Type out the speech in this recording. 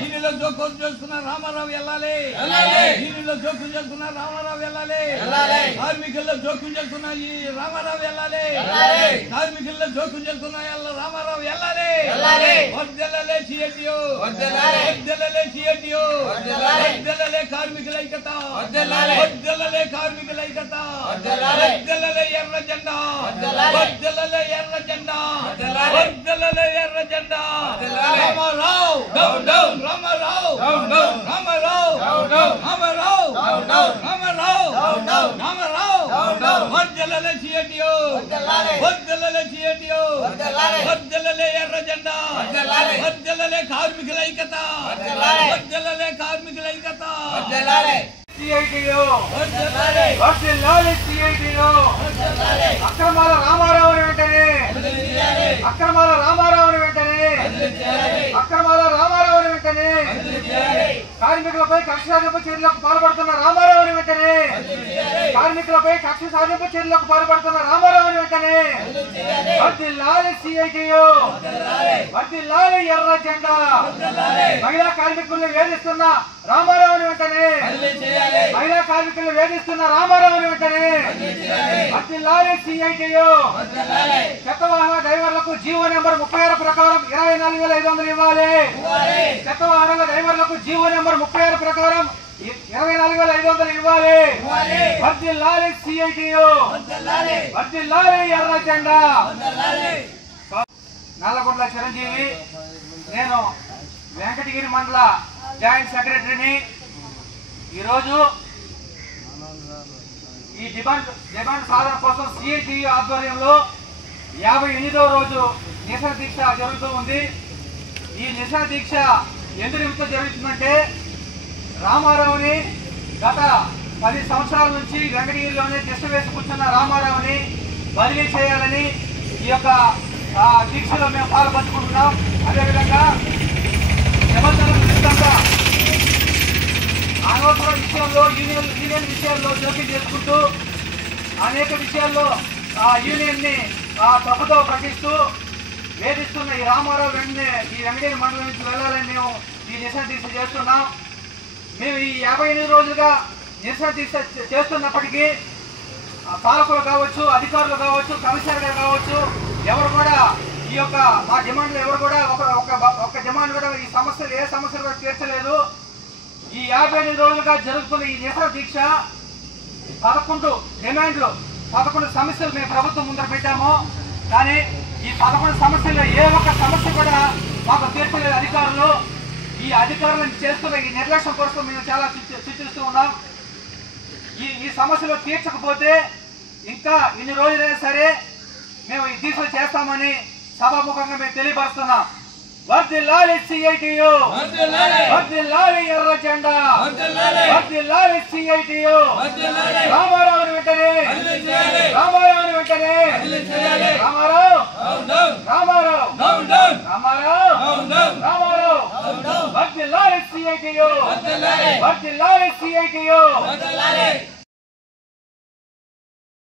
దీనిలో జోక్యం చేసుకున్న రామారావు వెళ్ళాలి, దీనిలో జోక్యం చేసుకున్న రామారావు వెళ్ళాలి, కార్మికుల్లో జోక్యం చేసుకున్న ఈ రామారావు వెళ్ళాలి, కార్మికుల్లో జోక్యం చేసుకున్న రామారావు వెళ్ళాలి. వర్ధిల్లాలి సిఐటియు, వర్ధిల్లాలి సిఐటియు, వర్ధిల్లాలి కార్మికుల ఐక్యత, వర్ధిల్లాలి కార్మికుల ఐక్యత, వర్ధిల్లాలి ఎర్ర జెండా, వర్ధిల్లాలి ఎర్ర జెండా, వర్ధిల్లాలి ఎర్ర జెండా. Ramarao down down, Ramarao down down, Ramarao down down, Ramarao down down, Ramarao down down, Ramarao down down. వర్ధిల్లాలి సిఐటియు, వర్ధిల్లాలి సిఐటియు, వర్ధిల్లాలి ఎర్ర జెండా, వర్ధిల్లాలి కార్మికుల ఐక్యత, వర్ధిల్లాలి కార్మికుల ఐక్యత. అక్రమాల రామారావుని వెంటనే, అక్రమాల రామారావుని వెంటనే, అక్రమాల రామారావుని వెంటనే, కార్మికులపై కక్ష సాధింపు చర్యలకు పాల్పడుతున్న రామారావుని వెంటనే, కార్మికులపై కక్ష సాధింపు చర్యలకు పాల్పడుతున్న రామారావుని వెంటనే. వర్ధిల్లాలి సిఐటియు, వర్ధిల్లాలి ఎర్ర జెండా, మహిళా కార్మికులను వేధిస్తున్న రామారావుని వెంటనే, మహిళా కార్మికులను వేధిస్తున్న రామారావుని వెంటనే. వర్ధిల్లాలి సిఐటియు, చెత్త వాహన డ్రైవర్లకు జీవో నెంబర్ 36 ప్రకారం 24,500 ఇవ్వాలి. చెత్త వాహనాల డ్రైవర్లకు జీవో నెంబర్ 36 ప్రకారం 24,500 ఇవ్వాలి. వర్ధిల్లాలి సిఐటియు, వర్ధిల్లాలి ఎర్ర జెండా. నల్లగొండ చిరంజీవి, నేను వెంకటగిరి మండల జాయింట్ సెక్రటరీని. ఈరోజు ఈ డిమాండ్ సాధన కోసం సిఐటియు ఆధ్వర్యంలో 58వ రోజు నిరసన దీక్ష జరుగుతూ ఉంది. ఈ నిరసన దీక్ష ఎందుకు జరుగుతుందంటే, రామారావుని గత 10 సంవత్సరాల నుంచి వెంకటగిరిలోనే తిష్ట వేసి కూర్చున్న రామారావుని బదిలీ చేయాలని ఈ యొక్క దీక్షలో మేము పాల్పంచుకుంటున్నాం. అదేవిధంగా నిబంధనలకు విరుద్ధంగా అనవసర విషయాల్లో యూనియన్ విషయాల్లో జోక్యం చేసుకుంటూ అనేక విషయాల్లో యూనియన్ ని తప్పుతో ప్రకటిస్తూ వేధిస్తున్న ఈ రామారావు వెంటనే ఈ వెంకటగిరి మండలం నుంచి వెళ్ళాలని మేము ఈ నిరసన దీక్ష చేస్తున్నాం. మేము ఈ 58 రోజులుగా నిరసన దీక్ష చేస్తున్నప్పటికీ పాలకులు కావచ్చు, అధికారులు కావచ్చు, కమిషనర్ గారు కావచ్చు, ఎవరు కూడా ఈ యొక్క మా డిమాండ్లు ఎవరు కూడా ఒక డిమాండ్ కూడా ఈ సమస్యలు ఏ సమస్యలు కూడా తీర్చలేదు. ఈ 58 రోజులుగా జరుగుతున్న ఈ నిరసన దీక్ష 11 డిమాండ్లు, 11 సమస్యలు మేము ప్రభుత్వం ముందర పెట్టాము. కానీ ఈ 11 సమస్యల్లో ఏ ఒక్క సమస్య కూడా మాకు తీర్చలేదు అధికారులు. ఈ అధికారులను చేస్తున్న ఈ నిర్లక్ష్యం కోసం మేము చాలా సూచిస్తూ ఉన్నాం. ఈ సమస్యలు తీర్చకపోతే ఇంకా ఇన్ని రోజులైనా సరే మేము ఈ దీక్ష చేస్తామని సభాముఖంగా మేము తెలియపరుస్తున్నాం. వర్ధిల్లాలి సిఐటియు, వర్ధిల్లాలి ఎర్ర జెండా, వర్ధిల్లాలి సిఐటియు, రామారావుని వెంటనే, రామారావుని వెంటనే, రామారావు రామారావు రామారావు రామారావు. వర్ధిల్లాలి సిఐటియు, వర్ధిల్లాలి సిఐటియు.